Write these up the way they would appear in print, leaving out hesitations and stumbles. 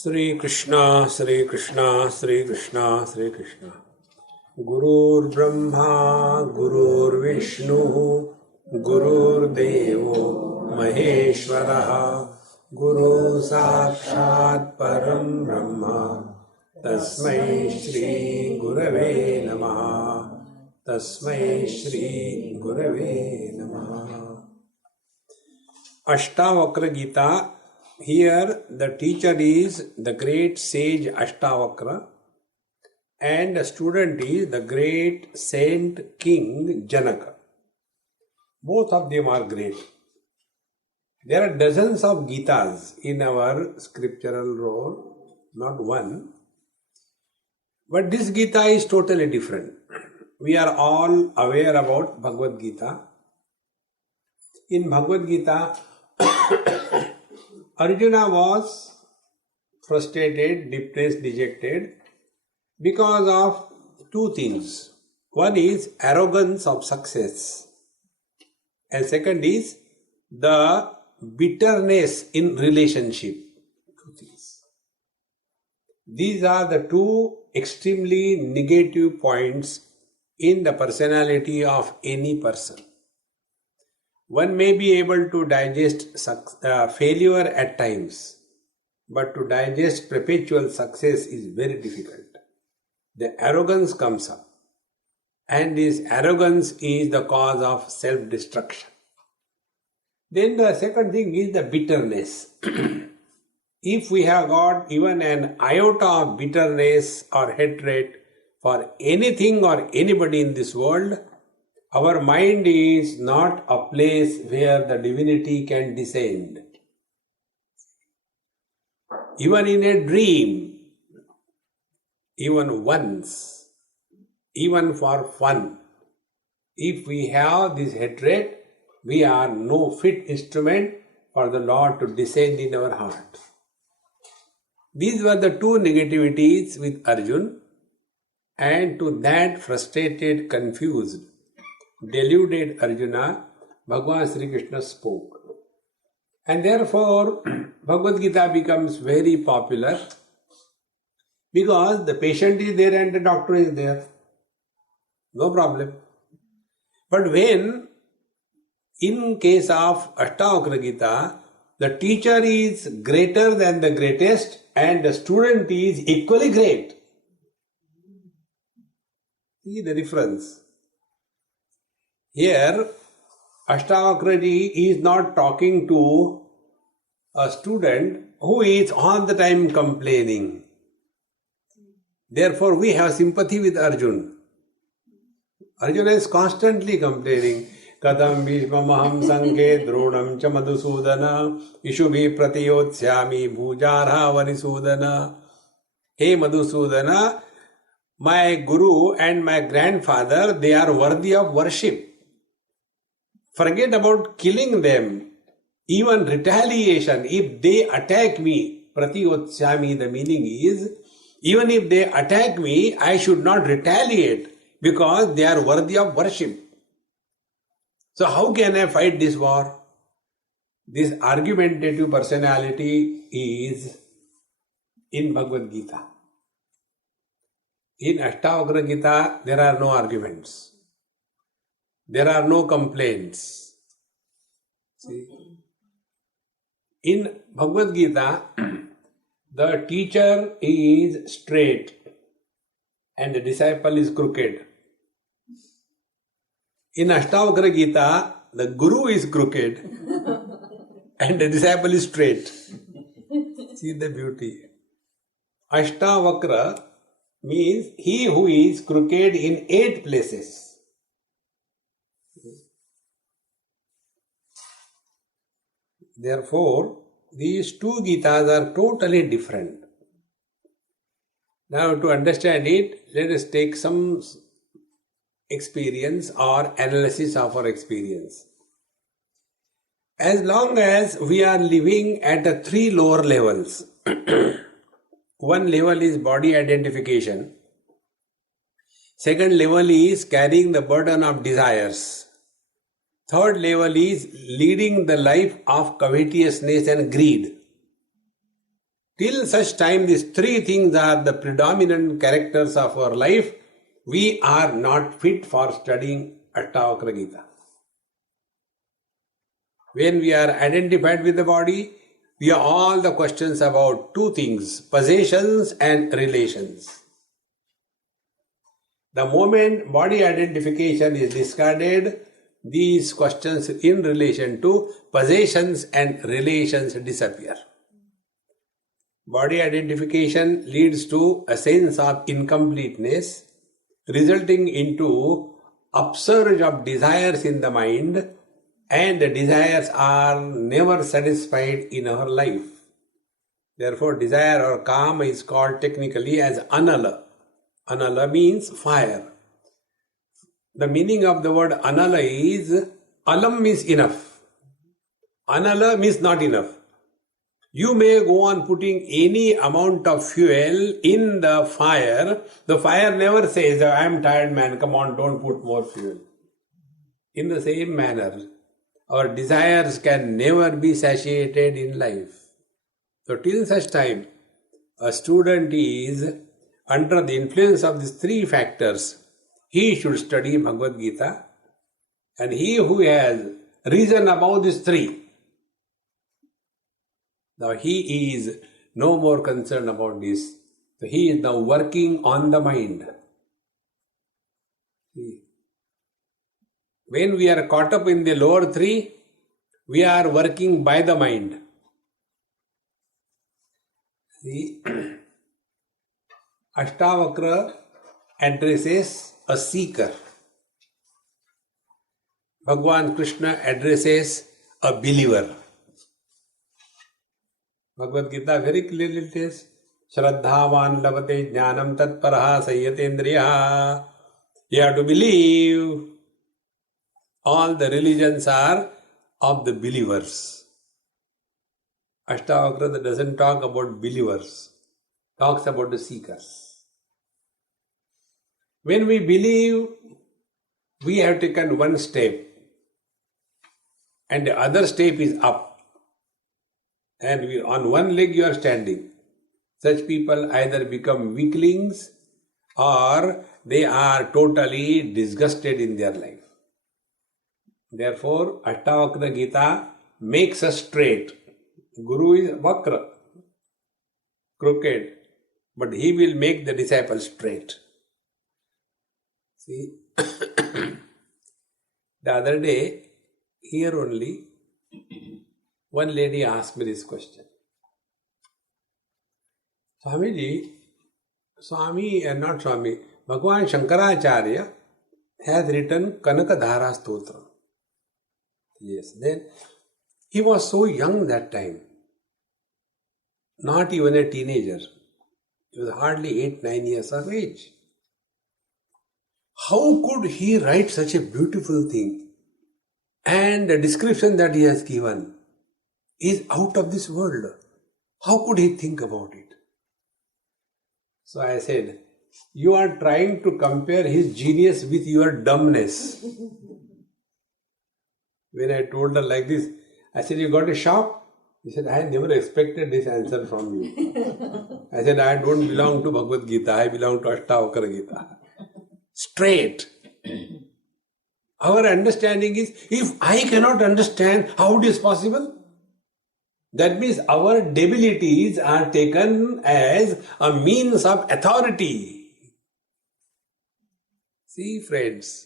Sri Krishna, Sri Krishna, Sri Krishna, Sri Krishna. Gurur Brahma, Gurur Vishnu, Gurur Devo, Maheshwaraha, Guru Sakshat Param Brahma, Tasmai Shri Gurave Namaha, Tasmai Shri Gurave Namaha. Ashtavakra Gita. Here the teacher is the great sage Ashtavakra and the student is the great saint king Janaka. Both of them are great. There are dozens of Gitas in our scriptural roll, not one. But this Gita is totally different. We are all aware about Bhagavad Gita. In Bhagavad Gita, Arjuna was frustrated, depressed, dejected because of two things. One is arrogance of success, and second is the bitterness in relationship. Two things. These are the two extremely negative points in the personality of any person. One may be able to digest failure at times, but to digest perpetual success is very difficult. The arrogance comes up, and this arrogance is the cause of self-destruction. Then the second thing is the bitterness. If we have got even an iota of bitterness or hatred for anything or anybody in this world, our mind is not a place where the divinity can descend. Even in a dream, even once, even for fun, if we have this hatred, we are no fit instrument for the Lord to descend in our heart. These were the two negativities with Arjuna, and to that frustrated, confused, deluded Arjuna, Bhagavan Sri Krishna spoke. And therefore, Bhagavad Gita becomes very popular because the patient is there and the doctor is there. No problem. But when, in case of Ashtavakra Gita, the teacher is greater than the greatest and the student is equally great. See the difference. Here, Ashtavakra is not talking to a student who is all the time complaining. Therefore, we have sympathy with Arjuna. Arjuna is constantly complaining. Kadam Bhishmamaham Sankhe Dronam Cha Madhusudana Ishubhi Pratiyotsyami Bhujarha Varisudana. Hey Madhusudana, my Guru and my grandfather, they are worthy of worship. Forget about killing them, even retaliation. If they attack me, pratiyotsyami, the meaning is, even if they attack me, I should not retaliate because they are worthy of worship. So how can I fight this war? This argumentative personality is in Bhagavad Gita. In Ashtavakra Gita, there are no arguments. There are no complaints. See? In Bhagavad Gita, the teacher is straight and the disciple is crooked. In Ashtavakra Gita, the Guru is crooked and the disciple is straight. See the beauty. Ashtavakra means he who is crooked in 8 places. Therefore, these two Gitas are totally different. Now, to understand it, let us take some experience or analysis of our experience. As long as we are living at the 3 lower levels, one level is body identification, second level is carrying the burden of desires, third level is leading the life of covetousness and greed. Till such time these three things are the predominant characters of our life, we are not fit for studying Ashtavakra Gita. When we are identified with the body, we have all the questions about two things, possessions and relations. The moment body identification is discarded, these questions in relation to possessions and relations disappear. Body identification leads to a sense of incompleteness, resulting into upsurge of desires in the mind, and the desires are never satisfied in our life. Therefore, desire or kama is called technically as anala. Anala means fire. The meaning of the word anala is, alam means enough. Anala means not enough. You may go on putting any amount of fuel in the fire never says, I am tired man, come on, don't put more fuel. In the same manner, our desires can never be satiated in life. So till such time, a student is under the influence of these three factors, he should study Bhagavad Gita, and he who has reason about these three, now he is no more concerned about this. So he is now working on the mind. When we are caught up in the lower three, we are working by the mind. See, Ashtavakra addresses a seeker. Bhagwan Krishna addresses a believer. Bhagavad Gita very clearly says, Shraddhavan lavate jnanam tatparaha sayyatendriyaha. You have to believe. All the religions are of the believers. Ashtavakra doesn't talk about believers, talks about the seekers. When we believe, we have taken one step, and the other step is up. And on one leg you are standing. Such people either become weaklings or they are totally disgusted in their life. Therefore, Ashtavakra Gita makes us straight. Guru is vakra, crooked, but he will make the disciple straight. See, the other day, here only, one lady asked me this question. Swami, Bhagavan Shankaracharya has written Kanakadhara Stotra. Yes, then he was so young that time, not even a teenager. He was hardly 8-9 years of age. How could he write such a beautiful thing? And the description that he has given is out of this world. How could he think about it? So I said, you are trying to compare his genius with your dumbness. When I told her like this, I said, you got a shop? He said, I never expected this answer from you. I said, I don't belong to Bhagavad Gita, I belong to Ashtavakra Gita. Straight. Our understanding is, if I cannot understand how it is possible, that means our debilities are taken as a means of authority. See, friends.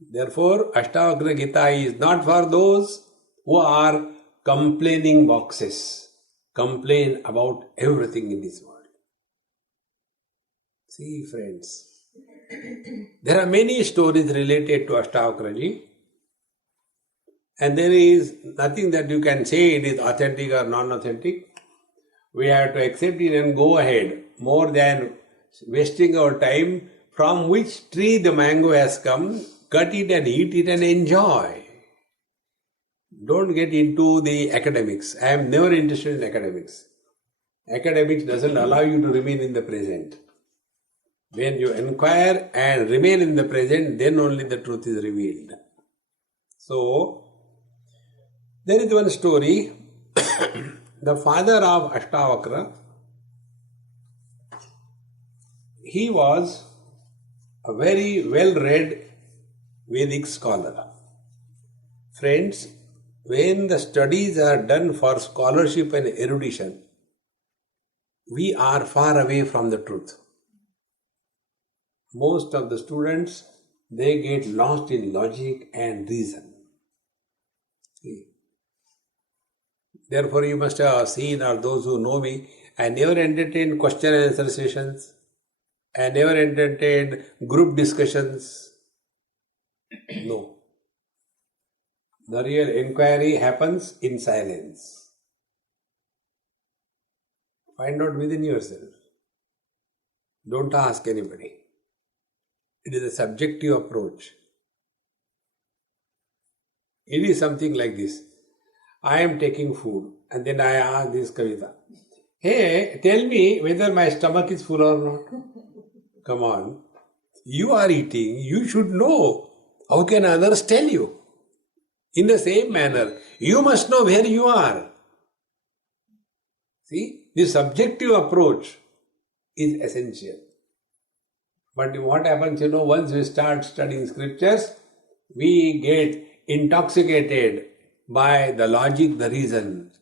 Therefore, Ashtavakra Gita is not for those who are complaining boxes, complain about everything in this world. See, friends, there are many stories related to Ashtavakra Ji, and there is nothing that you can say it is authentic or non-authentic. We have to accept it and go ahead, more than wasting our time. From which tree the mango has come, cut it and eat it and enjoy. Don't get into the academics. I am never interested in academics. Academics doesn't allow you to remain in the present. When you inquire and remain in the present, then only the truth is revealed. So, there is one story the father of Ashtavakra, he was a very well-read Vedic scholar. Friends, when the studies are done for scholarship and erudition, we are far away from the truth. Most of the students, they get lost in logic and reason. See? Therefore, you must have seen, or those who know me, I never entertained question and answer sessions. I never entertained group discussions. No. The real inquiry happens in silence. Find out within yourself. Don't ask anybody. It is a subjective approach. It is something like this. I am taking food and then I ask this Kavita, hey, tell me whether my stomach is full or not. Come on. You are eating, you should know. How can others tell you? In the same manner, you must know where you are. See, this subjective approach is essential. But what happens, once we start studying scriptures, we get intoxicated by the logic, the reason,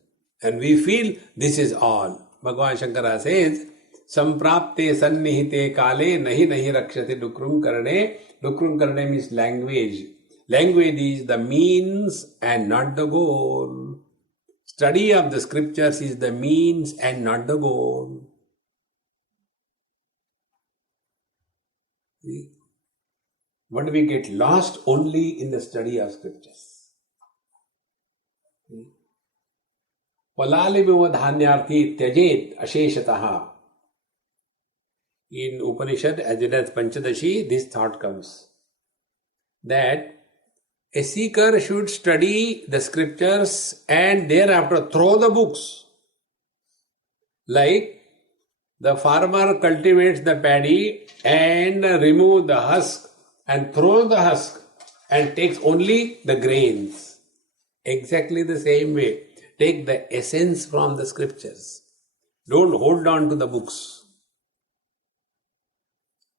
and we feel this is all. Bhagavan Shankara says, Samprapte sannihite kale nahi rakshate dukrum karane. Dukrum karane means language. Language is the means and not the goal. Study of the scriptures is the means and not the goal. See? But we get lost only in the study of scriptures. Palaliviva dhanyarthi tyajet asheshataha. In Upanishad as well as Panchadashi, this thought comes that a seeker should study the scriptures and thereafter throw the books. Like the farmer cultivates the paddy and removes the husk and throws the husk and takes only the grains. Exactly the same way. Take the essence from the scriptures. Don't hold on to the books.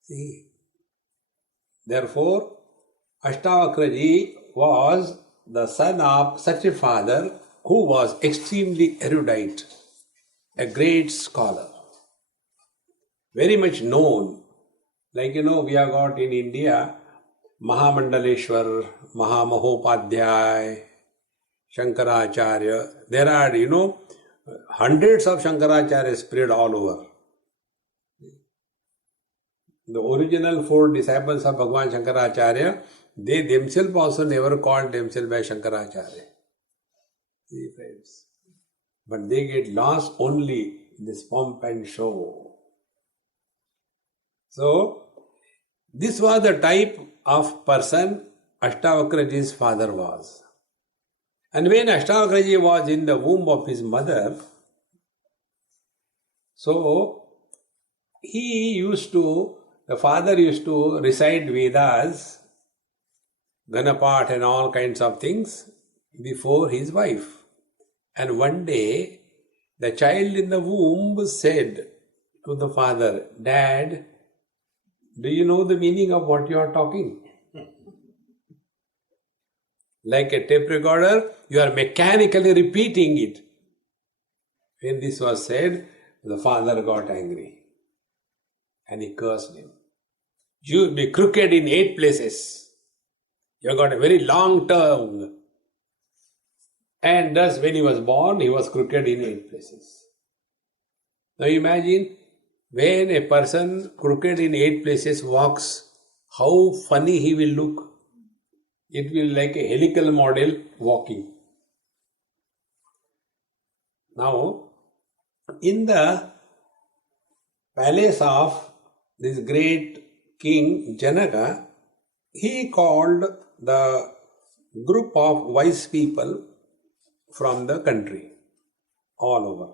See? Therefore, Ashtavakra ji was the son of such a father who was extremely erudite, a great scholar, very much known. Like we have got in India, Mahamandaleshwar, Mahamahopadhyay, Shankaracharya. There are, hundreds of Shankaracharyas spread all over. The original 4 disciples of Bhagavan Shankaracharya, they themselves also never called themselves by Shankaracharya. See, friends. But they get lost only in this pomp and show. So, this was the type of person Ashtavakraji's father was. And when Ashtavakra was in the womb of his mother, so the father used to recite Vedas, Ganapat and all kinds of things before his wife. And one day, the child in the womb said to the father, Dad, do you know the meaning of what you are talking? Like a tape recorder, you are mechanically repeating it. When this was said, the father got angry and he cursed him. You will be crooked in 8 places. You have got a very long tongue. And thus, when he was born, he was crooked in 8 places. Now imagine, when a person crooked in 8 places walks, how funny he will look. It will be like a helical model walking. Now, in the palace of this great king Janaka, he called the group of wise people from the country, all over.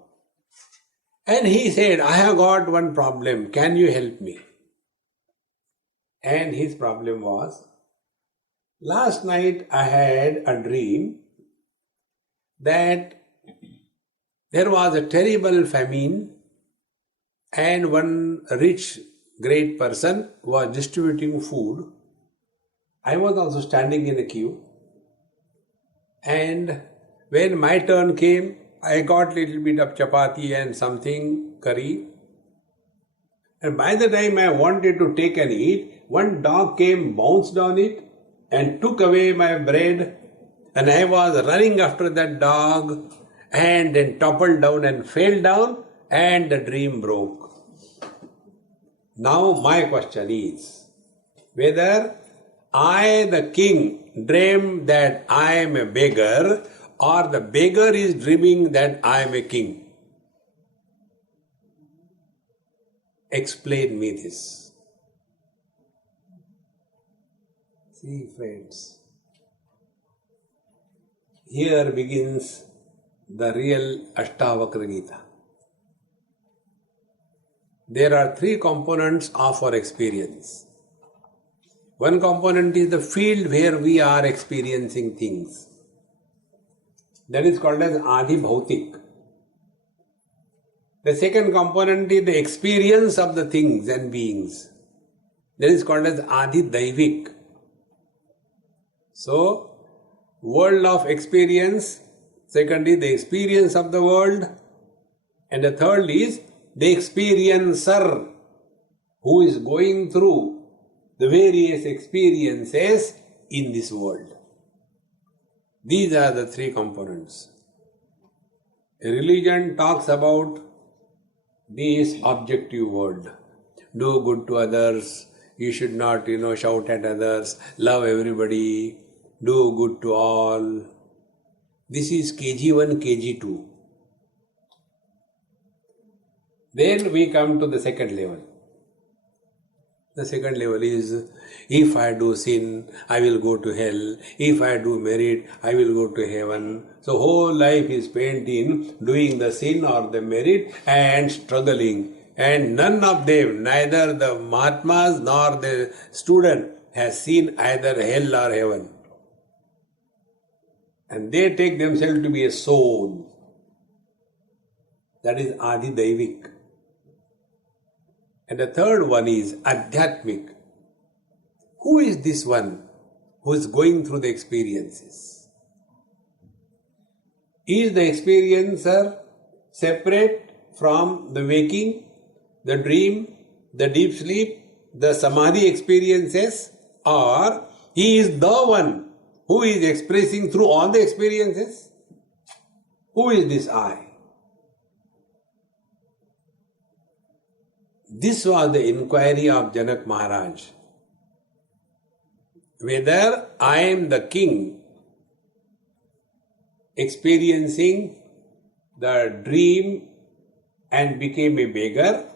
And he said, I have got one problem, can you help me? And his problem was, last night I had a dream that there was a terrible famine, and one rich, great person was distributing food. I was also standing in a queue, and when my turn came, I got little bit of chapati and something curry. And by the time I wanted to take and eat, one dog came, bounced on it, and took away my bread. And I was running after that dog, and then toppled down and fell down, and the dream broke. Now my question is, whether I, the king, dreamed that I am a beggar, or the beggar is dreaming that I am a king. Explain me this. See, friends, here begins the real Ashtavakra Gita. There are three components of our experience. One component is the field where we are experiencing things. That is called as Adi Bhautik. The second component is the experience of the things and beings. That is called as Adi Daivik. So, world of experience. Second is the experience of the world. And the third is the experiencer who is going through the various experiences in this world. These are the three components. A religion talks about this objective world. Do good to others. You should not, shout at others. Love everybody. Do good to all. This is KG1, KG2. Then we come to the second level. The second level is, if I do sin, I will go to hell. If I do merit, I will go to heaven. So whole life is spent in doing the sin or the merit and struggling. And none of them, neither the Mahatmas nor the student, has seen either hell or heaven. And they take themselves to be a soul. That is Adi Daivik. And the third one is Adhyatmik. Who is this one who is going through the experiences? Is the experiencer separate from the waking, the dream, the deep sleep, the samadhi experiences, or he is the one who is expressing through all the experiences? Who is this I? This was the inquiry of Janak Maharaj. Whether I am the king experiencing the dream and became a beggar,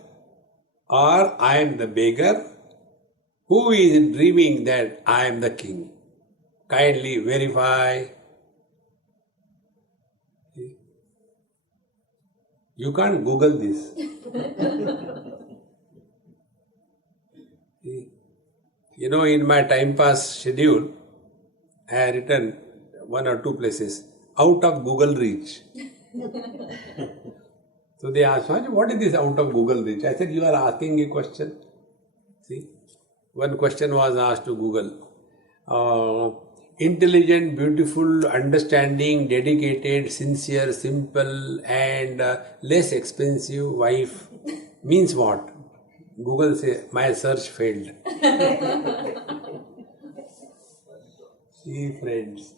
or I am the beggar who is dreaming that I am the king. Kindly verify. You can't Google this. In my time pass schedule, I have written one or two places, out of Google reach. So they asked, what is this out of Google reach? I said, you are asking a question. See, one question was asked to Google. Intelligent, beautiful, understanding, dedicated, sincere, simple and less expensive wife means what? Google say, my search failed. See, friends,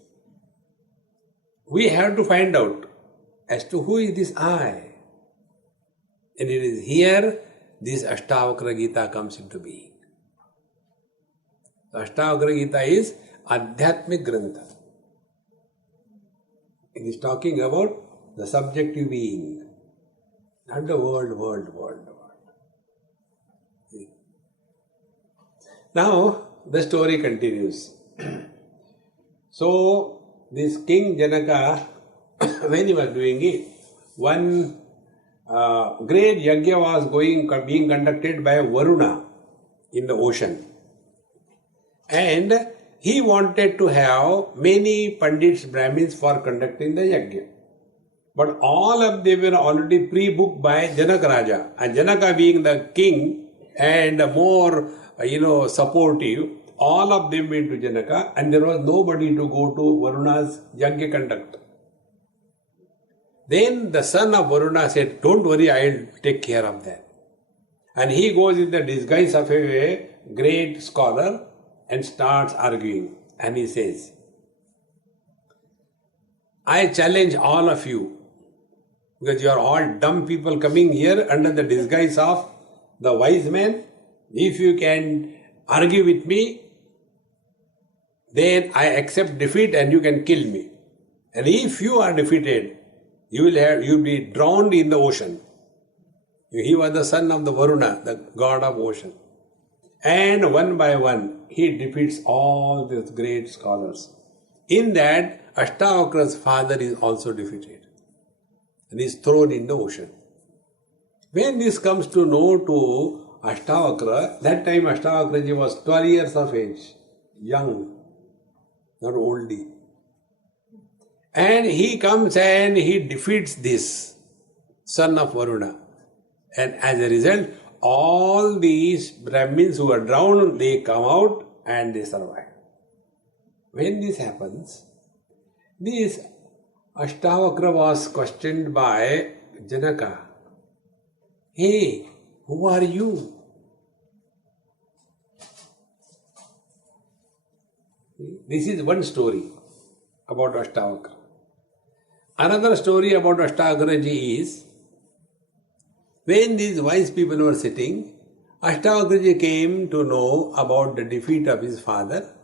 we have to find out as to who is this I. And it is here this Ashtavakra Gita comes into being. The Ashtavakra Gita is Adhyatmik Grantha. It is talking about the subjective being, not the world. Now, the story continues. So, this King Janaka, when he was doing it, one great yajna was being conducted by Varuna in the ocean. And he wanted to have many Pandits, Brahmins for conducting the yajna. But all of them were already pre-booked by Janaka Raja. And Janaka being the king and more, supportive, all of them went to Janaka and there was nobody to go to Varuna's Yajna conduct. Then the son of Varuna said, don't worry, I'll take care of that. And he goes in the disguise of a great scholar and starts arguing. And he says, I challenge all of you, because you are all dumb people coming here under the disguise of the wise man. If you can argue with me, then I accept defeat and you can kill me. And if you are defeated, you'll be drowned in the ocean. He was the son of the Varuna, the god of ocean. And one by one, he defeats all these great scholars. In that, Ashtavakra's father is also defeated and is thrown in the ocean. When this comes to know to Ashtavakra, that time Ashtavakraji was 12 years of age, young, not oldie. And he comes and he defeats this son of Varuna. And as a result, all these Brahmins who are drowned, they come out and they survive. When this happens, this Ashtavakra was questioned by Janaka. Hey, who are you? This is one story about Ashtavakra. Another story about Ashtavakra is, when these wise people were sitting, Ashtavakra came to know about the defeat of his father.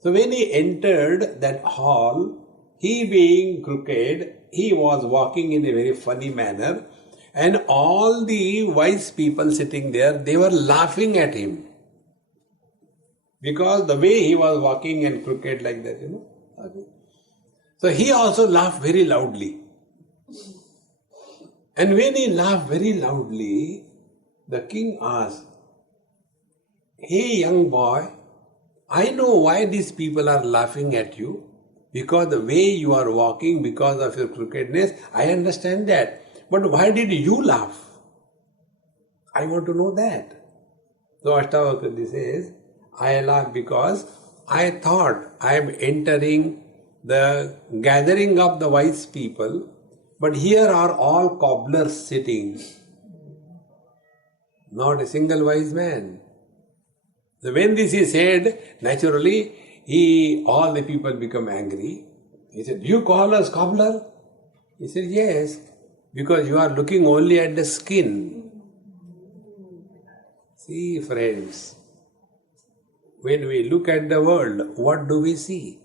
So when he entered that hall, he being crooked, he was walking in a very funny manner, and all the wise people sitting there, they were laughing at him. Because the way he was walking and crooked like that, So he also laughed very loudly. And when he laughed very loudly, the king asked, hey young boy, I know why these people are laughing at you. Because the way you are walking, because of your crookedness, I understand that. But why did you laugh? I want to know that. So Ashtavakra says, I laugh because I thought I am entering the gathering of the wise people, but here are all cobblers sitting, not a single wise man. So when this is said, naturally, all the people become angry. He said, you call us cobbler? He said, yes, because you are looking only at the skin. See, friends, when we look at the world, what do we see?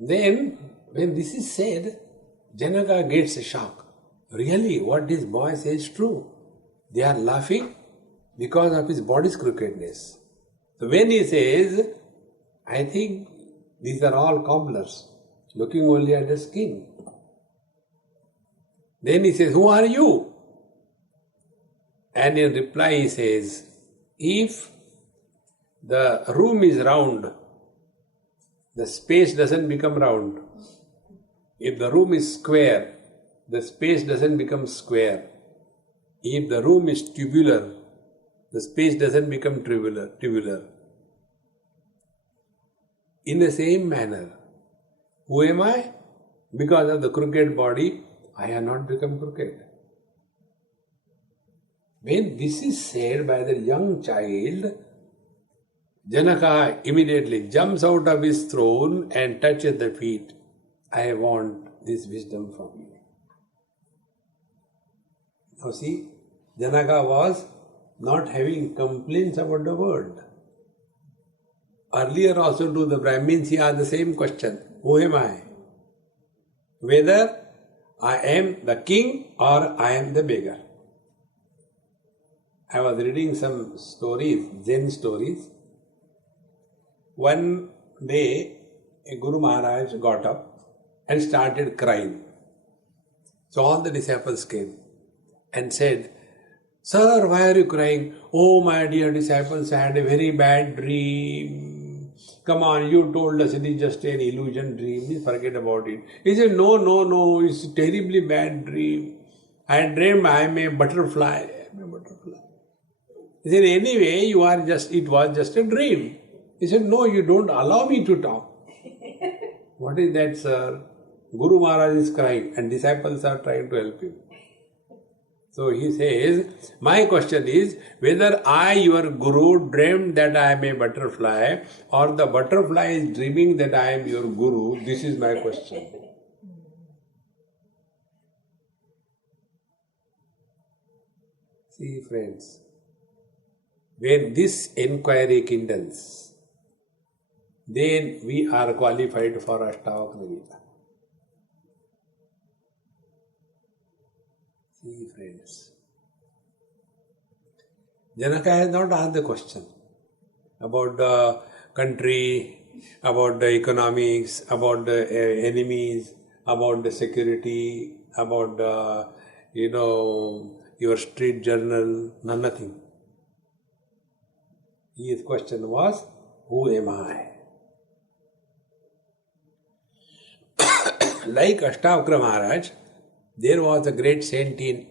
Then, when this is said, Janaka gets a shock. Really, what this boy says is true. They are laughing because of his body's crookedness. So when he says, I think these are all cobblers, looking only at the skin. Then he says, who are you? And in reply he says, if the room is round, the space doesn't become round. If the room is square, the space doesn't become square. If the room is tubular, the space doesn't become tubular. In the same manner, who am I? Because of the crooked body, I have not become crooked. When this is said by the young child, Janaka immediately jumps out of his throne and touches the feet. I want this wisdom from you. Now see, Janaka was not having complaints about the world. Earlier also to the Brahmins he asked the same question. Who am I? Whether I am the king or I am the beggar. I was reading some stories, Zen stories. One day a Guru Maharaj got up and started crying. So all the disciples came and said, Sir, why are you crying? Oh, my dear disciples, I had a very bad dream. Come on, you told us it is just an illusion dream. Please forget about it. He said, no, it's a terribly bad dream. I dreamed I am a butterfly. He said, anyway, it was just a dream. He said, no, you don't allow me to talk. What is that, sir? Guru Maharaj is crying and disciples are trying to help him. So he says, my question is whether I, your Guru, dreamed that I am a butterfly or the butterfly is dreaming that I am your Guru. This is my question. See, friends, when this inquiry kindles, then we are qualified for Ashtavakra Gita. See, friends, Janaka has not asked the question about the country, about the economics, about the enemies, about the security, about the, your street journal, nothing. His question was, who am I? Like Ashtavakra Maharaj, there was a great saint in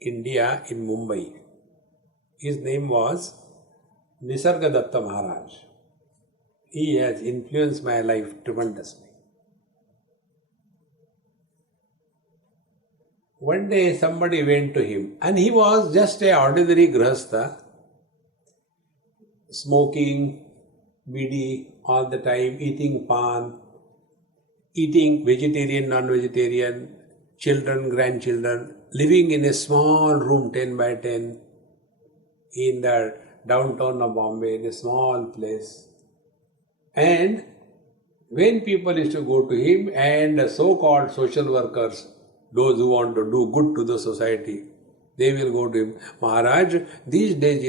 India, in Mumbai. His name was Nisargadatta Maharaj. He has influenced my life tremendously. One day somebody went to him and he was just an ordinary grahastha, smoking bidi all the time, eating pan, eating vegetarian, non-vegetarian, children, grandchildren, living in a small room 10 by 10 in the downtown of Bombay, in a small place. And when people used to go to him and so-called social workers, those who want to do good to the society, they will go to him. Maharaj, these days,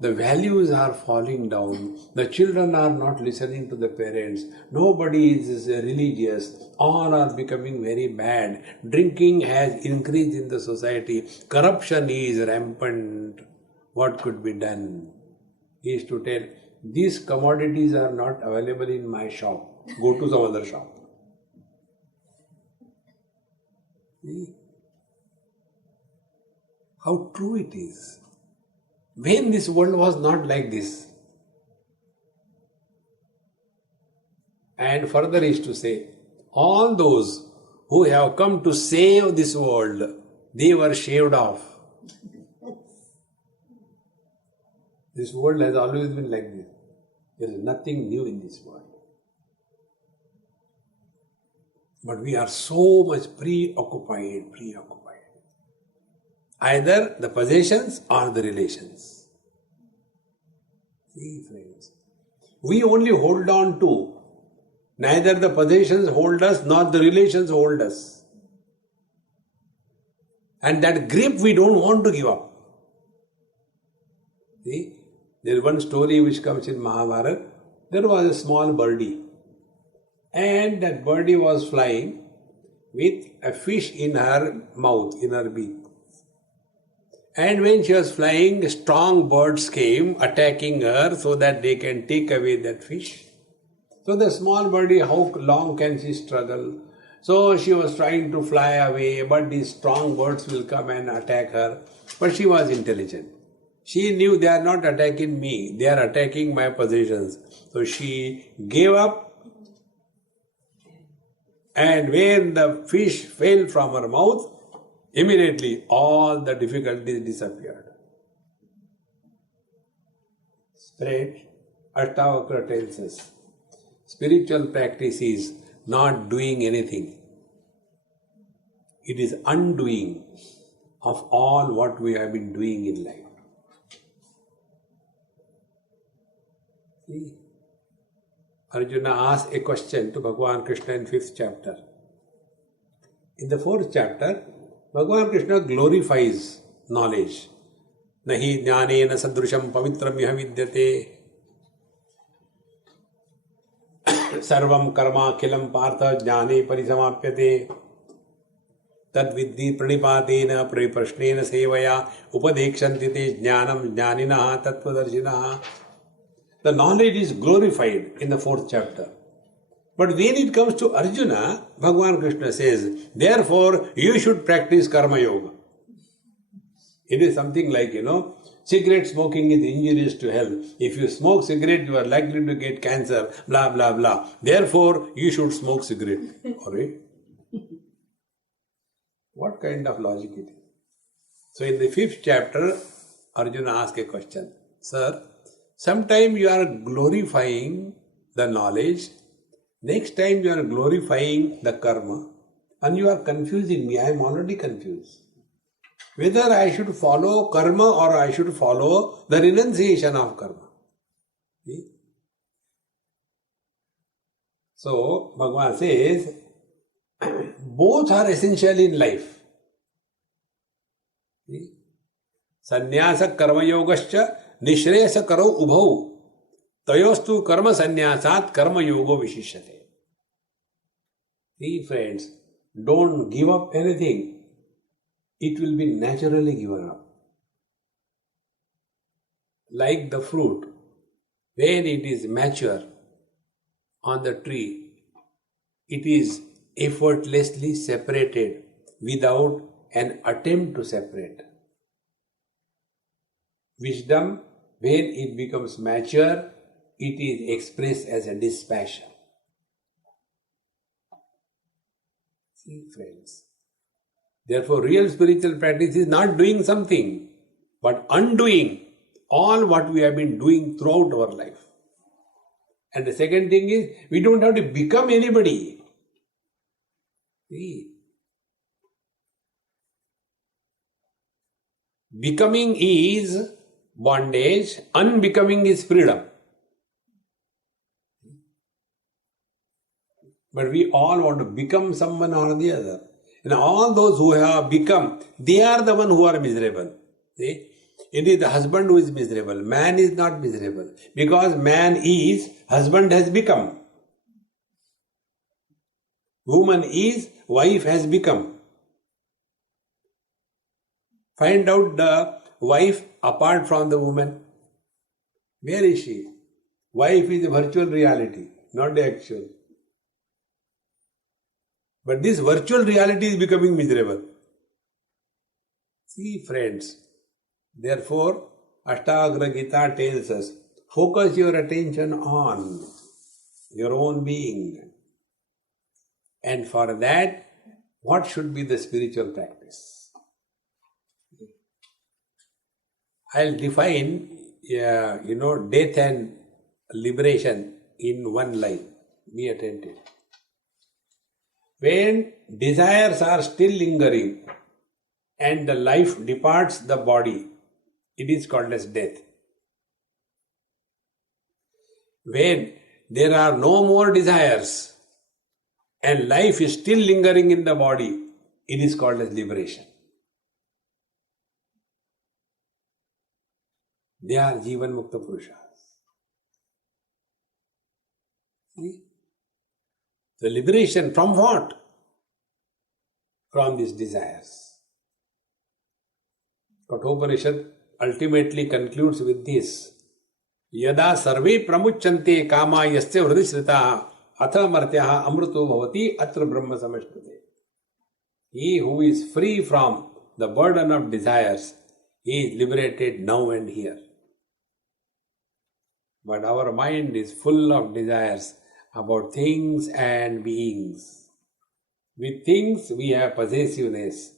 the values are falling down. The children are not listening to the parents. Nobody is religious. All are becoming very bad. Drinking has increased in the society. Corruption is rampant. What could be done? He used to tell, these commodities are not available in my shop. Go to some other shop. See? How true it is. When this world was not like this. And further is to say, all those who have come to save this world, they were shaved off. This world has always been like this. There is nothing new in this world. But we are so much preoccupied. Either the possessions or the relations. See, friends, we only hold on to, neither the possessions hold us nor the relations hold us. And that grip we don't want to give up. See, there is one story which comes in Mahabharata. There was a small birdie. And that birdie was flying with a fish in her mouth, in her beak. And when she was flying, strong birds came attacking her so that they can take away that fish. So the small birdie, how long can she struggle? So she was trying to fly away, but these strong birds will come and attack her. But she was intelligent. She knew they are not attacking me, they are attacking my possessions. So she gave up. And when the fish fell from her mouth, immediately all the difficulties disappeared. Friends, Ashtavakra tells us, spiritual practice is not doing anything. It is undoing of all what we have been doing in life. See? Arjuna asked a question to Bhagavan Krishna in 5th chapter. In the 4th chapter, Bhagavan Krishna glorifies knowledge. Nahi jnanena sadrusham pavitram yaha vidyate. Sarvam karma khilam partha jnane parisamapyate. Tad vidhi pranipatena prashnena sevaya upadekshanti te jnanam jnaninaha tattvadarshinaha. the knowledge is glorified in the 4th chapter. But when it comes to Arjuna, Bhagavan Krishna says, therefore you should practice karma yoga. It is something like, cigarette smoking is injurious to health. If you smoke cigarette, you are likely to get cancer, blah, blah, blah. Therefore, you should smoke cigarette. Alright? What kind of logic it is? So in the 5th chapter, Arjuna asks a question. Sir, sometime you are glorifying the knowledge, next time you are glorifying the karma, and you are confusing me. I am already confused. Whether I should follow karma or I should follow the renunciation of karma. See? So, Bhagavan says, both are essential in life. See? Sannyasa karma yogascha nishreyasa karo ubhau tayostu karma sannyasat karma yogo vishishyate. See friends, don't give up anything. It will be naturally given up. Like the fruit, when it is mature on the tree, it is effortlessly separated without an attempt to separate. Wisdom, when it becomes mature, it is expressed as a dispassion. See friends. Therefore, real spiritual practice is not doing something, but undoing all what we have been doing throughout our life. And the second thing is, we don't have to become anybody. See? Becoming is bondage, unbecoming is freedom. But we all want to become someone or the other. And all those who have become, they are the one who are miserable. See? It is the husband who is miserable. Man is not miserable. Because man is, husband has become. Woman is, wife has become. Find out the wife apart from the woman. Where is she? Wife is a virtual reality, not the actual. But this virtual reality is becoming miserable. See friends, therefore Ashtavakra Gita tells us, focus your attention on your own being. And for that, what should be the spiritual practice? I'll define, death and liberation in one line. Be attentive. When desires are still lingering and the life departs the body, it is called as death. When there are no more desires and life is still lingering in the body, it is called as liberation. They are Jivan Mukta Purushas. See? The liberation from what? From these desires. Kathopanishad ultimately concludes with this. Yada sarve pramuchante kama yasya vridishrita atha martyaha amruto bhavati atra brahma samashrute. He who is free from the burden of desires is liberated now and here. But our mind is full of desires about things and beings. With things we have possessiveness.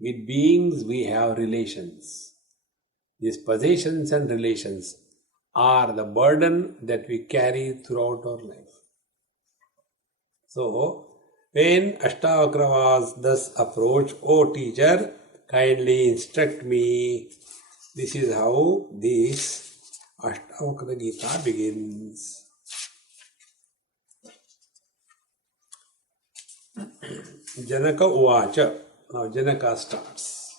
With beings we have relations. These possessions and relations are the burden that we carry throughout our life. So, when Ashtavakra was thus approached, "O teacher, kindly instruct me." This is how this Ashtavakra Gita begins. Janaka Uvacha. Now Janaka starts.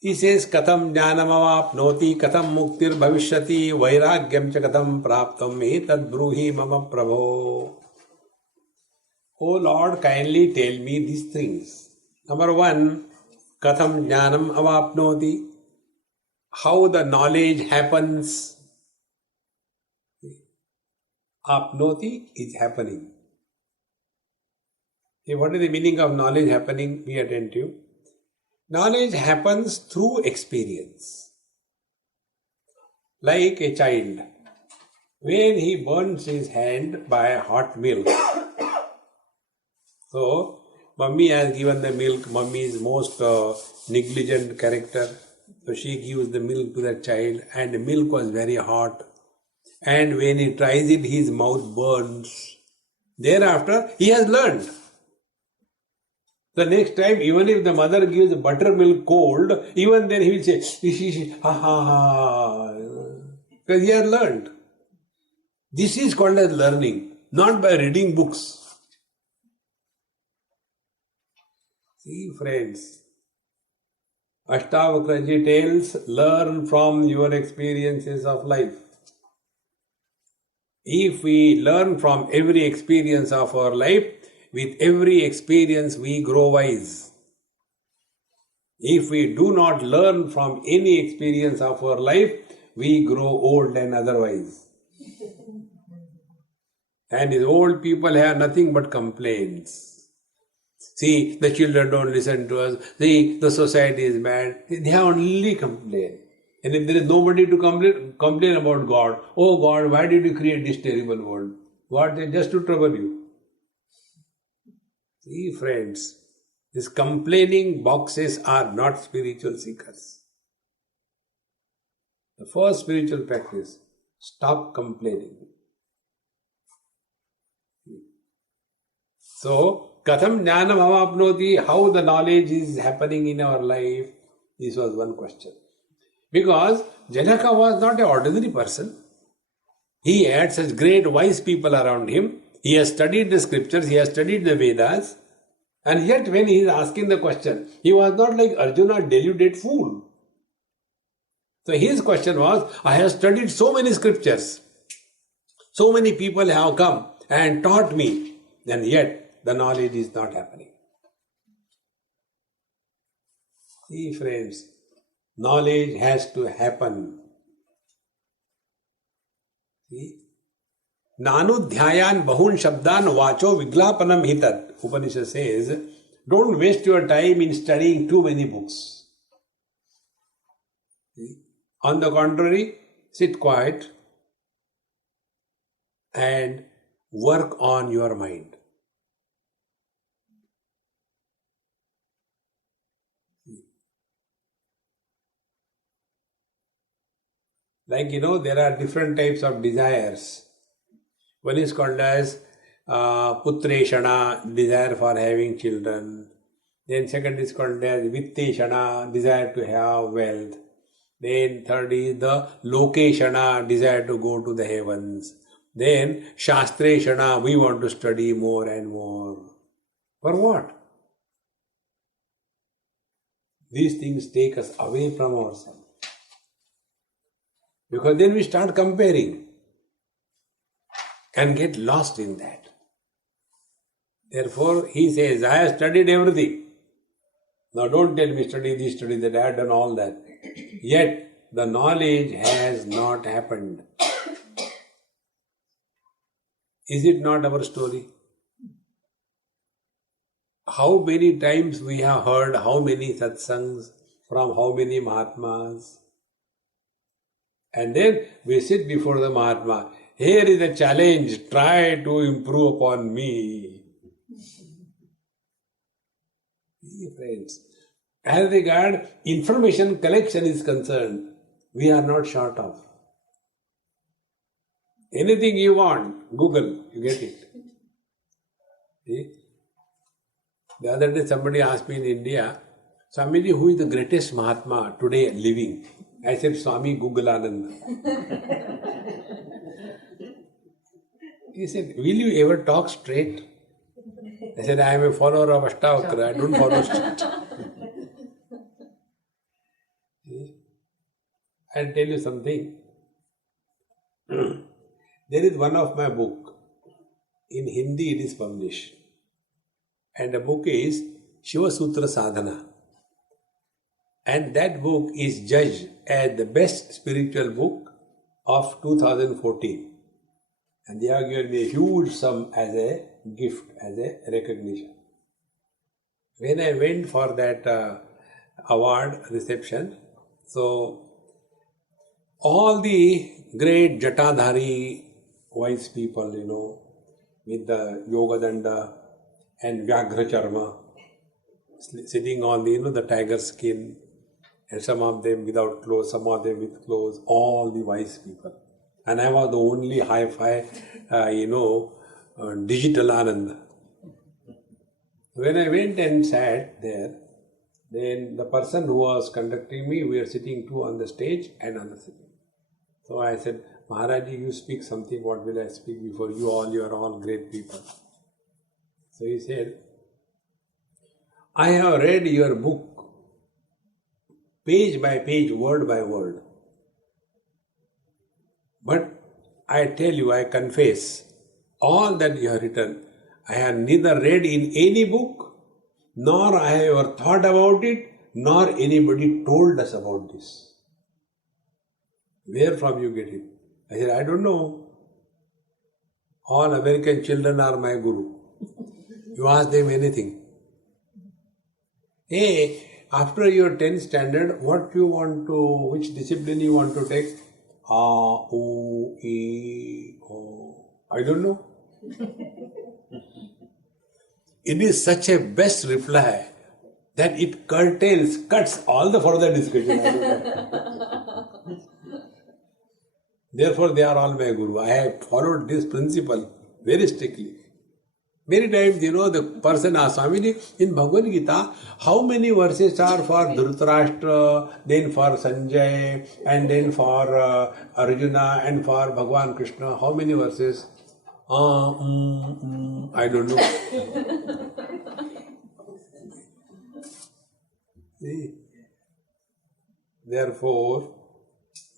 He says, Katham jnanam avapnoti, katham muktir bhavishyati, vairagyam cha katham praptam etad bruhi mama prabho. O Lord, kindly tell me these things. Number one, katham jnanam avapnoti, how the knowledge happens. apnoti is happening. See, what is the meaning of knowledge happening? Be attentive. Knowledge happens through experience. Like a child, when he burns his hand by hot milk. So, mummy has given the milk. Mummy is most negligent character. So she gives the milk to the child, and the milk was very hot. And when he tries it, his mouth burns. Thereafter, he has learned. The next time, even if the mother gives buttermilk cold, even then he will say, ha ha ha, because he has learned. This is called as learning, not by reading books. See, friends, Ashtavakra ji tells, learn from your experiences of life. If we learn from every experience of our life, with every experience we grow wise. If we do not learn from any experience of our life, we grow old and otherwise. And these old people have nothing but complaints. See, the children don't listen to us. See, the society is bad. They only complain. And if there is nobody to complain about God. Oh God, why did you create this terrible world? What? Just to trouble you. See, friends, these complaining boxes are not spiritual seekers. The first spiritual practice, stop complaining. So, katham jnanam avapnoti, how the knowledge is happening in our life, this was one question. Because Janaka was not an ordinary person. He had such great wise people around him. He has studied the scriptures, he has studied the Vedas, and yet when he is asking the question, he was not like Arjuna, deluded fool. So his question was, I have studied so many scriptures, so many people have come and taught me, and yet the knowledge is not happening. See, friends, knowledge has to happen. See? Nanudhyayan bahun shabdan vacho viglapanam hitat. Upanishad says, don't waste your time in studying too many books. See? On the contrary, sit quiet and work on your mind. Like, there are different types of desires. One is called as putreshana, desire for having children. Then second is called as vitteshana, desire to have wealth. Then third is the lokeshana, desire to go to the heavens. Then shastreshana, we want to study more and more. For what? These things take us away from ourselves. Because then we start comparing and get lost in that. Therefore, he says, I have studied everything. Now don't tell me study this, study that, I have done all that. Yet, the knowledge has not happened. Is it not our story? How many times we have heard how many satsangs from how many Mahatmas? And then we sit before the Mahatma. Here is a challenge, try to improve upon me. Friends, as regard information collection is concerned, we are not short of. Anything you want, Google, you get it. See? The other day somebody asked me in India, Swamiji, who is the greatest Mahatma today living? I said, Swami Googleananda. He said, will you ever talk straight? I said, I am a follower of Ashtavakra, I don't follow straight. I'll tell you something. There is one of my book. In Hindi it is published. And the book is Shiva Sutra Sadhana. And that book is judged as the best spiritual book of 2014. And they have given me a huge sum as a gift, as a recognition. When I went for that award reception, so all the great Jatadhari wise people, with the Yoga Danda and Vyaghra Charma, sitting on the tiger skin, and some of them without clothes, some of them with clothes, all the wise people. And I was the only hi-fi, digital Anand. When I went and sat there, then the person who was conducting me, we were sitting two on the stage and on the stage. So I said, Maharaji, you speak something, what will I speak before you all? You are all great people. So he said, I have read your book, page by page, word by word. But I tell you, I confess, all that you have written, I have neither read in any book, nor I have ever thought about it, nor anybody told us about this. Where from you get it? I said, I don't know. All American children are my guru. You ask them anything. Hey, after your 10th standard, which discipline you want to take? A, O, E, O. I don't know. It is such a best reply that it cuts all the further discussion. Therefore, they are all my guru. I have followed this principle very strictly. Many times, the person asks, Swami, in Bhagavad Gita, how many verses are for Dhritarashtra, then for Sanjay, and then for Arjuna, and for Bhagavan Krishna? How many verses? I don't know. See? Therefore,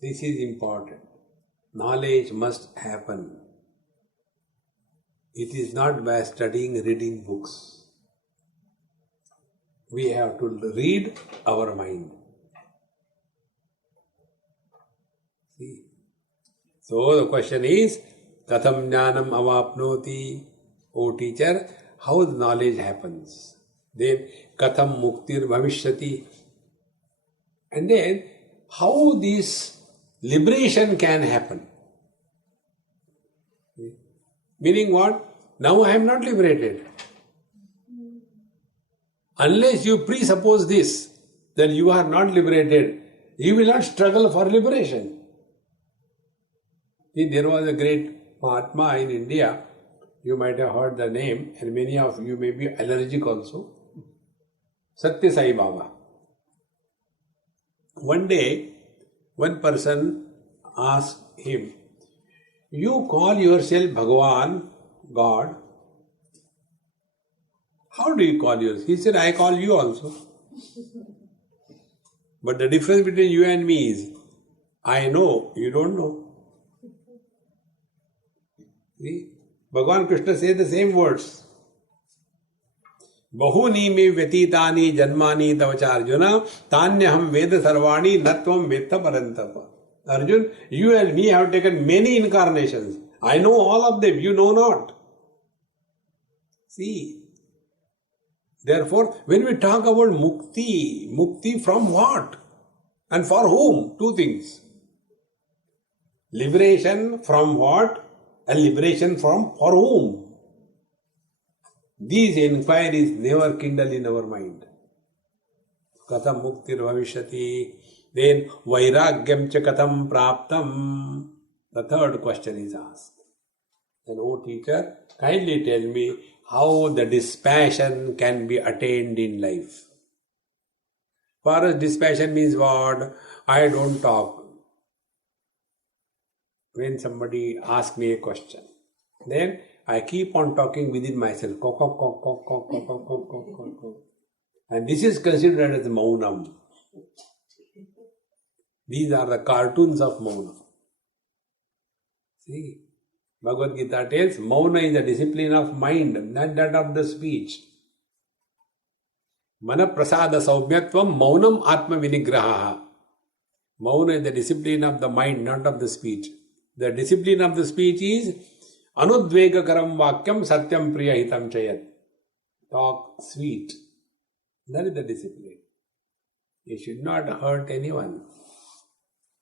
this is important. Knowledge must happen. It is not by studying, reading books. We have to read our mind. See? So the question is, Katham jnanam avapnoti? O teacher, how the knowledge happens? Then, Katham muktir bhavishyati? And then, how this liberation can happen? Meaning what? Now I am not liberated. Unless you presuppose this, that you are not liberated, you will not struggle for liberation. See, there was a great Mahatma in India, you might have heard the name, and many of you may be allergic also, Satya Sai Baba. One day, one person asked him, you call yourself Bhagavan, God. How do you call yourself? He said, I call you also. But the difference between you and me is, I know, you don't know. See? Bhagavan Krishna says the same words. Bahuni me vyatitani janmani tavacha Arjuna tanyaham veda sarvani natvam vetta parantapa. Arjun, you and me have taken many incarnations. I know all of them, you know not. See, therefore, when we talk about mukti from what? And for whom? Two things. Liberation from what? And liberation from for whom? These inquiries never kindle in our mind. Katham muktir bhavishyati? Then vairagyam cha katham praptam? The third question is asked. Then, O teacher, kindly tell me how the dispassion can be attained in life. For us, dispassion means what? I don't talk. When somebody asks me a question, then I keep on talking within myself. And this is considered as maunam. These are the cartoons of mauna. See, Bhagavad Gita tells mauna is a discipline of mind, not that of the speech. Mana prasada saumyatvam maunam atma vinigraha. Mauna is the discipline of the mind, not of the speech. The discipline of the speech is Anudvegakaram vakyam satyam priya hitam chayat. Talk sweet. That is the discipline. You should not hurt anyone.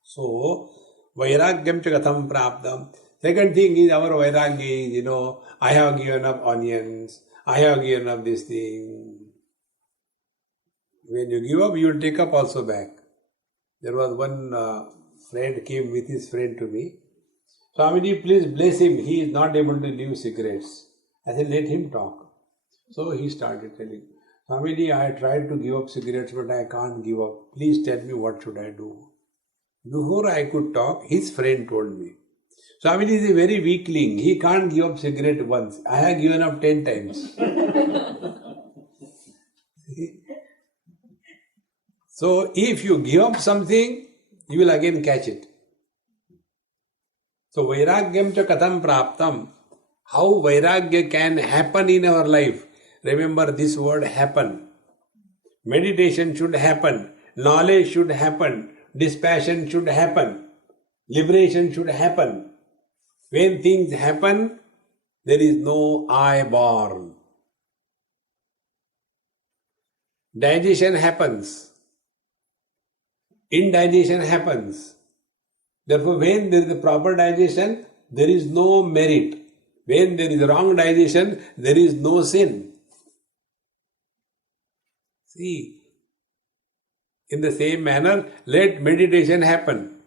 So, vairagyam cha katham praptam. Second thing is our vairagya is, I have given up onions, I have given up this thing. When you give up, you will take up also back. There was one friend came with his friend to me. Swamiji, please bless him. He is not able to leave cigarettes. I said, let him talk. So he started telling, Swamiji, I tried to give up cigarettes, but I can't give up. Please tell me what should I do. Before I could talk, his friend told me, Swamiji is a very weakling. He can't give up cigarette once. I have given up 10 times. So if you give up something, you will again catch it. So vairagyam cha katham praptam. How vairagya can happen in our life? Remember this word happen. Meditation should happen. Knowledge should happen. Dispassion should happen. Liberation should happen. When things happen, there is no I born. Digestion happens. Indigestion happens. Therefore, when there is a proper digestion, there is no merit. When there is wrong digestion, there is no sin. See, in the same manner, let meditation happen.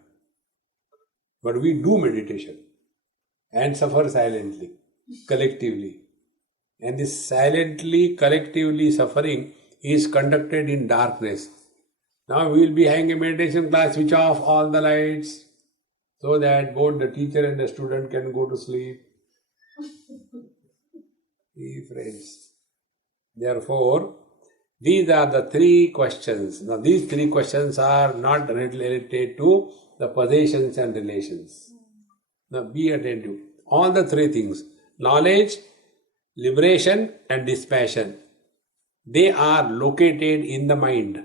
But we do meditation and suffer silently, collectively. And this silently, collectively suffering is conducted in darkness. Now we will be having a meditation class, switch off all the lights so that both the teacher and the student can go to sleep. See, friends. Therefore, these are the three questions. Now these three questions are not related to the possessions and relations. Now be attentive. All the three things, knowledge, liberation and dispassion, they are located in the mind.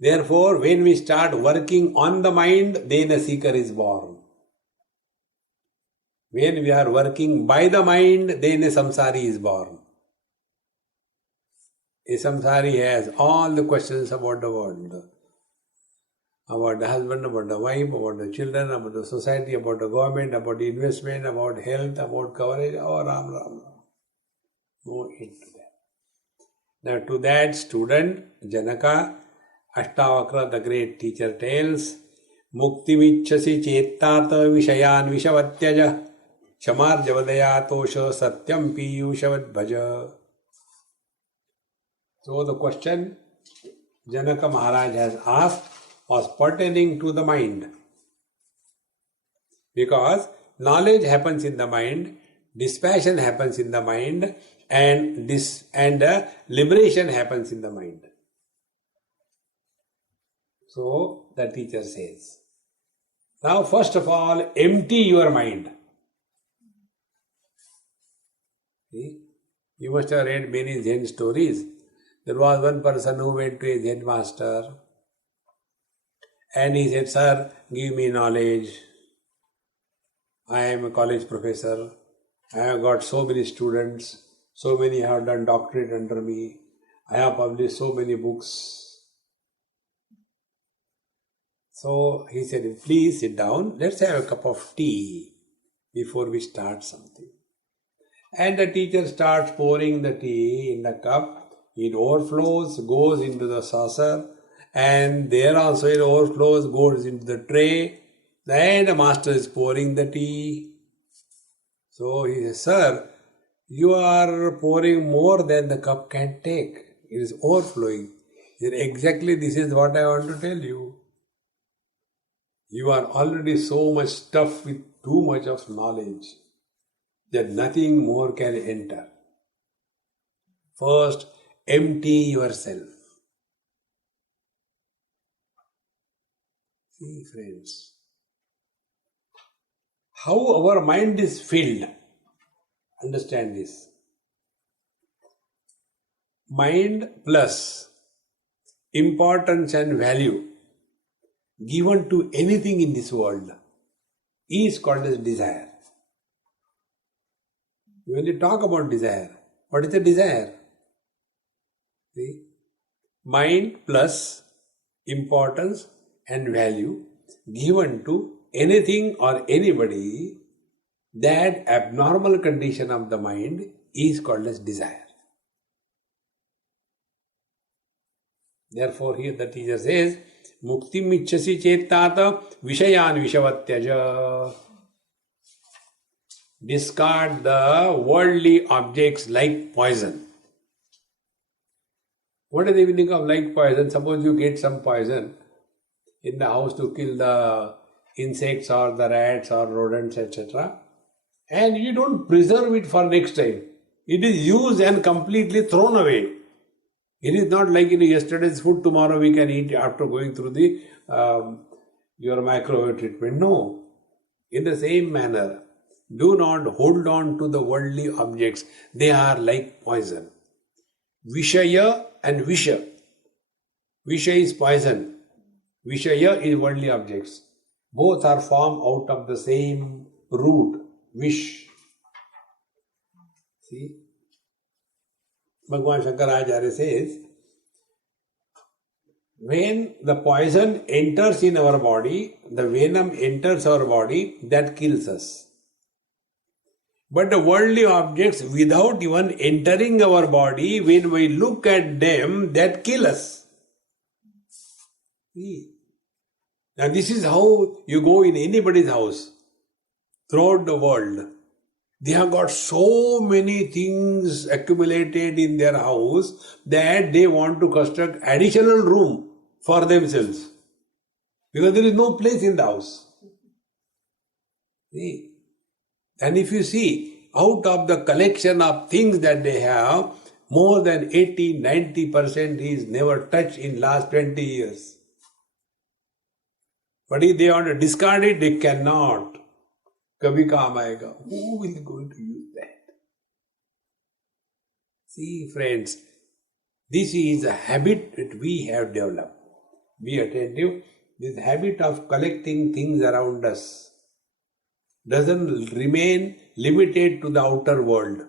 Therefore, when we start working on the mind, then a seeker is born. When we are working by the mind, then a samsari is born. A samsari has all the questions about the world. About the husband, about the wife, about the children, about the society, about the government, about the investment, about health, about coverage. Oh, Ram, Ram, Ram. Go into that. Now to that student, Janaka, Ashtavakra, the great teacher, tells, Mukti vichasi chettata vishayan vishavatyaja Shamar javadaya tosha satyam piyushavad bhaja. So the question Janaka Maharaj has asked was pertaining to the mind. Because knowledge happens in the mind, dispassion happens in the mind, and liberation happens in the mind. So the teacher says, now first of all, empty your mind. See? You must have read many Zen stories. There was one person who went to a Zen master and he said, Sir, give me knowledge. I am a college professor. I have got so many students. So many have done doctorate under me. I have published so many books. So he said, please sit down. Let's have a cup of tea before we start something. And the teacher starts pouring the tea in the cup. It overflows, goes into the saucer, and there also it overflows, goes into the tray. Then the master is pouring the tea. So he says, Sir, you are pouring more than the cup can take. It is overflowing. He said, exactly this is what I want to tell you. You are already so much stuffed with too much of knowledge that nothing more can enter. First, empty yourself. See, friends, how our mind is filled. Understand this. Mind plus importance and value, given to anything in this world is called as desire. When you talk about desire, what is a desire? See? Mind plus importance and value given to anything or anybody, that abnormal condition of the mind is called as desire. Therefore, here the teacher says, Muktim ichchasi chettata vishayan vishavatyaja. Discard the worldly objects like poison. What is the meaning of like poison? Suppose you get some poison in the house to kill the insects or the rats or rodents, etc. And you don't preserve it for next time. It is used and completely thrown away. It is not like yesterday's food, tomorrow we can eat after going through the your microwave treatment. No. In the same manner, do not hold on to the worldly objects. They are like poison. Vishaya and Visha. Visha is poison. Vishaya is worldly objects. Both are formed out of the same root, Vish. See? Bhagavan Shankaracharya says, when the poison enters in our body, the venom enters our body, that kills us. But the worldly objects, without even entering our body, when we look at them, that kill us. See? Now this is how you go in anybody's house throughout the world. They have got so many things accumulated in their house that they want to construct additional room for themselves. Because there is no place in the house. See? And if you see, out of the collection of things that they have, more than 80-90% is never touched in last 20 years. But if they want to discard it, they cannot. Kabhi kaam aayega. Who will going to use that? See, friends, this is a habit that we have developed. Be attentive. This habit of collecting things around us doesn't remain limited to the outer world.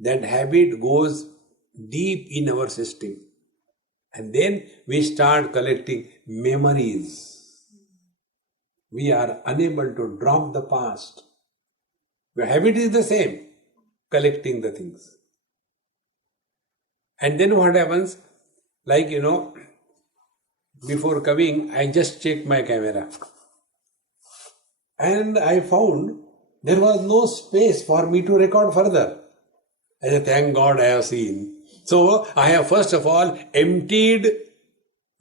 That habit goes deep in our system. And then we start collecting memories. We are unable to drop the past. The habit is the same, collecting the things. And then what happens? Like, before coming, I just checked my camera. And I found there was no space for me to record further. I said, thank God I have seen. So I have first of all emptied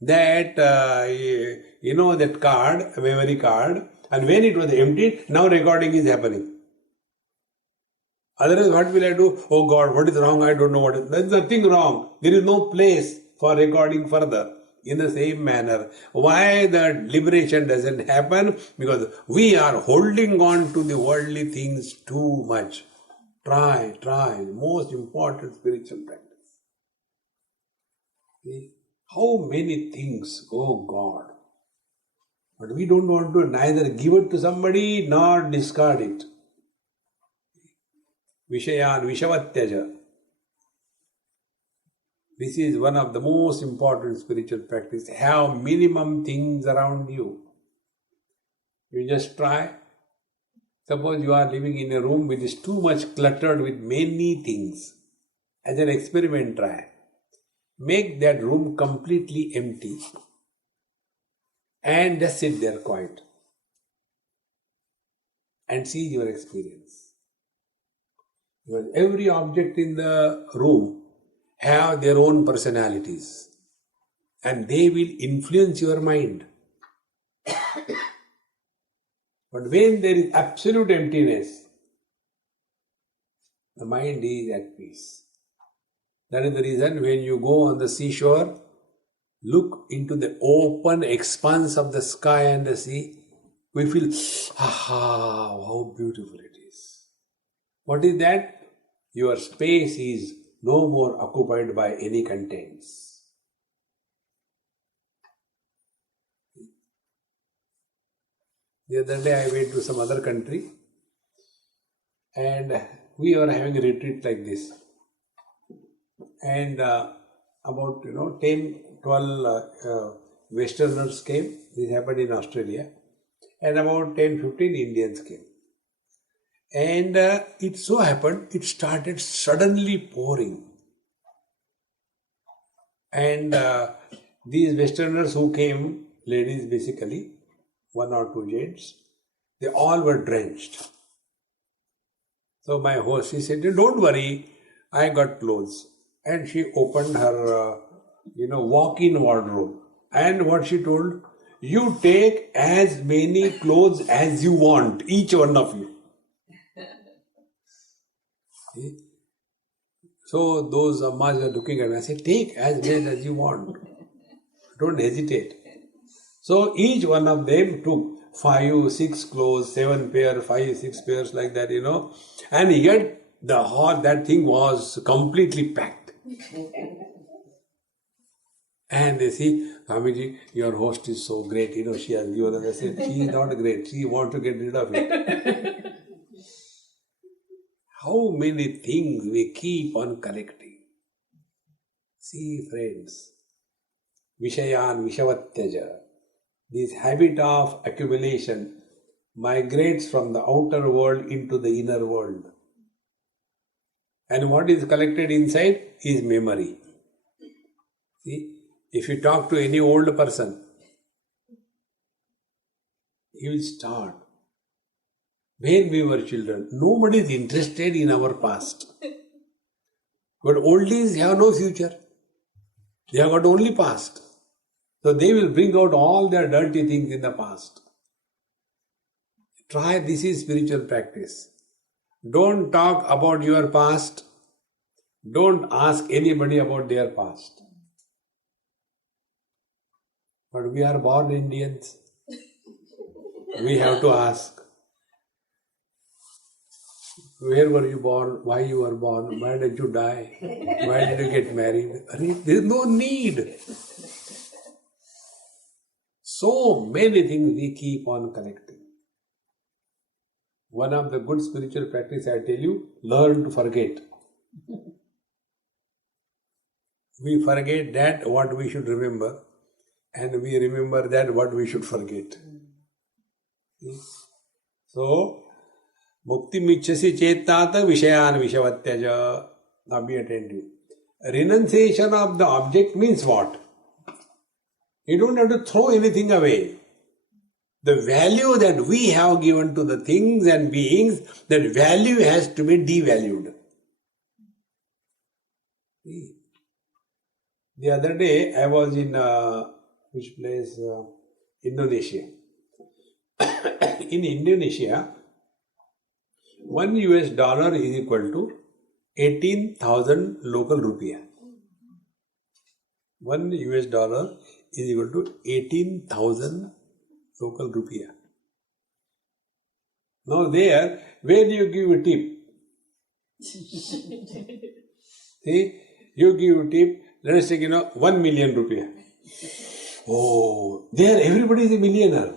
that, that card, memory card. And when it was emptied, now recording is happening. Otherwise, what will I do? Oh God, what is wrong? I don't know what is. There is nothing wrong. There is no place for recording further. In the same manner, why the liberation doesn't happen? Because we are holding on to the worldly things too much. Try. Most important spiritual practice. See? How many things, oh God. But we don't want to neither give it to somebody nor discard it. Vishayan vishavatyaja. This is one of the most important spiritual practice. Have minimum things around you. You just try. Suppose you are living in a room which is too much cluttered with many things. As an experiment, try. Make that room completely empty. And just sit there quiet. And see your experience. Because every object in the room have their own personalities and they will influence your mind. But when there is absolute emptiness, the mind is at peace. That is the reason when you go on the seashore, look into the open expanse of the sky and the sea, we feel, how beautiful it is. What is that? Your space is no more occupied by any contents. The other day I went to some other country and we were having a retreat like this. And about 10, 12 Westerners came. This happened in Australia. And about 10, 15 Indians came. And it so happened, it started suddenly pouring. And these Westerners who came, ladies basically, one or two gents, they all were drenched. So my host, she said, don't worry, I got clothes. And she opened her, walk-in wardrobe. And what she told, you take as many clothes as you want, each one of you. So those ammas were looking at me. I said, take as many as you want. Don't hesitate. So each one of them took 5, 6 clothes, 7 pair, 5, 6 pairs like that, And yet that thing was completely packed. And they see, Swamiji, your host is so great, she has given us. I said, she is not great, she wants to get rid of it. How many things we keep on collecting. See, friends, Vishayan Vishavatyaja, this habit of accumulation migrates from the outer world into the inner world. And what is collected inside is memory. See, if you talk to any old person, he will start. When we were children, nobody is interested in our past. But oldies have no future. They have got only past. So they will bring out all their dirty things in the past. Try, this is spiritual practice. Don't talk about your past. Don't ask anybody about their past. But we are born Indians. We have to ask. Where were you born? Why you were born? Why did you die? Why did you get married? There is no need. So many things we keep on collecting. One of the good spiritual practice, I tell you, learn to forget. We forget that what we should remember, and we remember that what we should forget. So, Mukti michasi chetata vishayan vishavatyaja. Now be attentive. Renunciation of the object means what? You don't have to throw anything away. The value that we have given to the things and beings, that value has to be devalued. The other day I was in which place? Indonesia. In Indonesia, $1 is equal to 18,000 local rupiah. $1 is equal to 18,000 local rupiah. Now there, where do you give a tip? See, you give a tip, let us take 1 million rupiah. Oh, there everybody is a millionaire.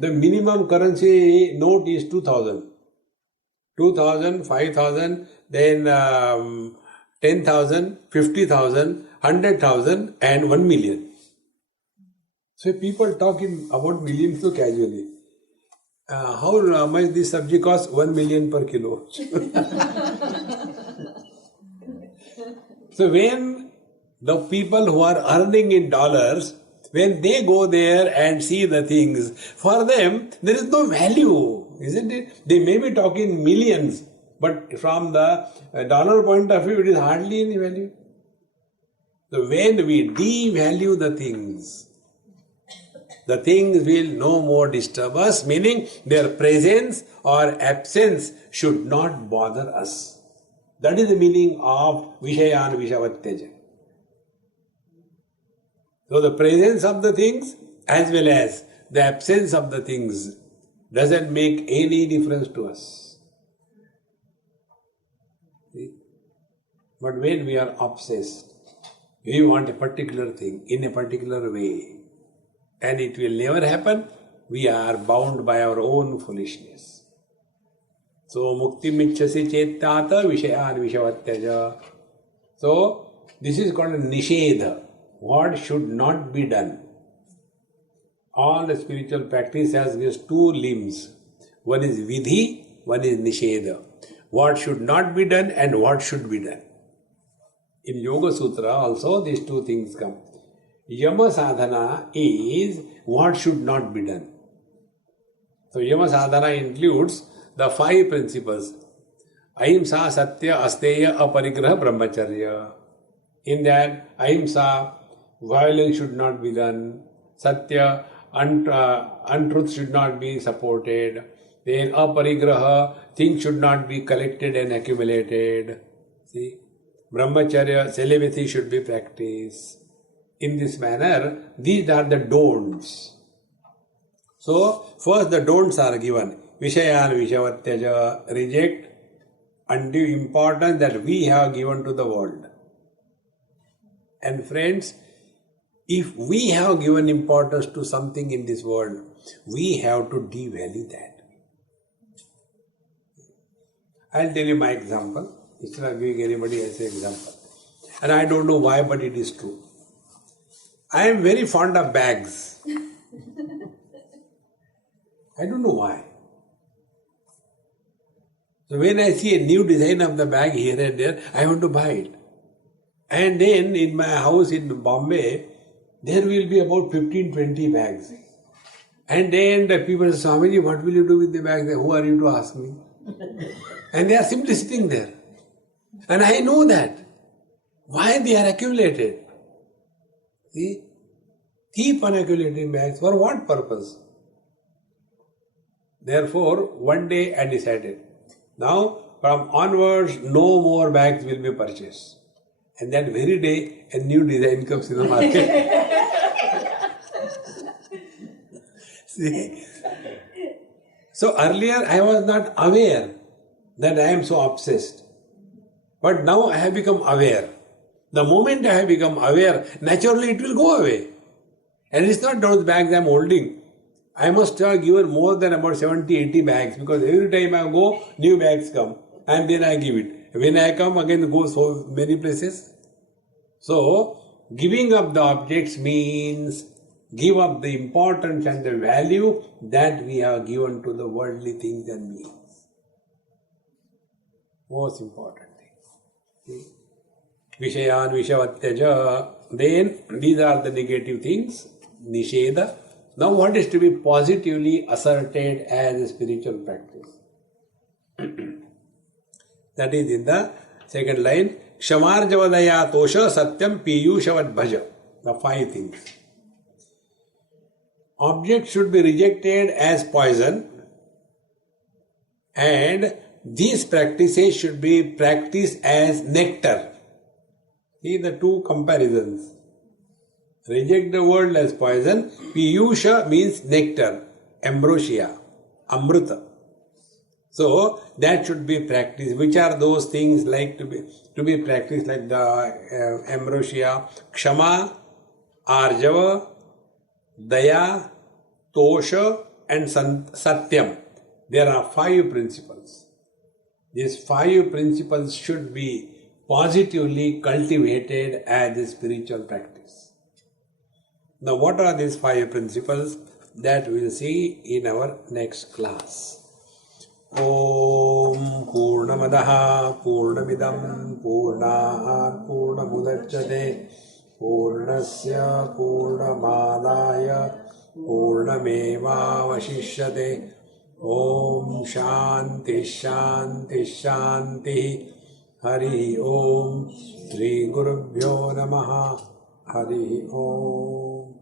The minimum currency note is 2,000. 2,000, 5,000, then 10,000, 50,000, 100,000 and 1 million. So people talking about millions so casually. How much this subject costs? 1 million per kilo. So when the people who are earning in dollars, when they go there and see the things, for them there is no value, isn't it? They may be talking millions, but from the dollar point of view, it is hardly any value. So when we devalue the things will no more disturb us, meaning their presence or absence should not bother us. That is the meaning of Vishayan Vishavatyaja. So the presence of the things as well as the absence of the things doesn't make any difference to us. See? But when we are obsessed, we want a particular thing in a particular way, and it will never happen we are bound by our own foolishness. So, mukti michchasi chettata vishayan vishavatyaja. So, this is called a nishedha. What should not be done. All the spiritual practice has these two limbs. One is vidhi, one is nishedha. What should not be done and what should be done. In Yoga Sutra also these two things come. Yama sadhana is what should not be done. So Yama sadhana includes the 5 principles. Ahimsa, Satya, Asteya, Aparigraha, Brahmacharya. In that, Ahimsa, violence should not be done. Satya, untruth should not be supported. Then Aparigraha, things should not be collected and accumulated. See? Brahmacharya, celibacy should be practiced. In this manner, these are the don'ts. So, first the don'ts are given. Vishayan vishavatyaja, reject undue importance that we have given to the world. And friends, if we have given importance to something in this world, we have to devalue that. I'll tell you my example, instead of giving anybody else an example. And I don't know why, but it is true. I am very fond of bags. I don't know why. So when I see a new design of the bag here and there, I want to buy it. And then in my house in Bombay, there will be about 15-20 bags. And then the people say, Swamiji, what will you do with the bags? Who are you to ask me? And they are simply sitting there. And I know that. Why they are accumulated? See? Keep on accumulating bags. For what purpose? Therefore, one day I decided, now from onwards, no more bags will be purchased. And that very day, a new design comes in the market. See? So earlier I was not aware that I am so obsessed. But now I have become aware. The moment I have become aware, naturally it will go away. And it's not those bags I am holding. I must have given more than about 70-80 bags, because every time I go, new bags come and then I give it. When I come again, go so many places. So, giving up the objects means give up the importance and the value that we have given to the worldly things and beings. Most important thing. Vishayan vishavatyaja. Then these are the negative things. Nisheda. Now what is to be positively asserted as a spiritual practice? That is in the second line. Kshamarjavadaya tosha satyam piyushavad bhaja. The 5 things. Objects should be rejected as poison, and these practices should be practiced as nectar. See the 2 comparisons. Reject the world as poison. Piyusha means nectar, ambrosia, amrita. So that should be practiced. Which are those things like to be practiced, like the ambrosia? Kshama, arjava, daya, tosha and satyam. There are 5 principles. These 5 principles should be positively cultivated as a spiritual practice. Now what are these 5 principles? That we will see in our next class. Om Purnamadaha Purnamidam Purnat Purnamudachyate Purnasya Purnamadaya Purnameva Vashishyate. Om Shanti Shanti Shanti. Hari Om. Shri Gurubhyo Namaha. Hari Om.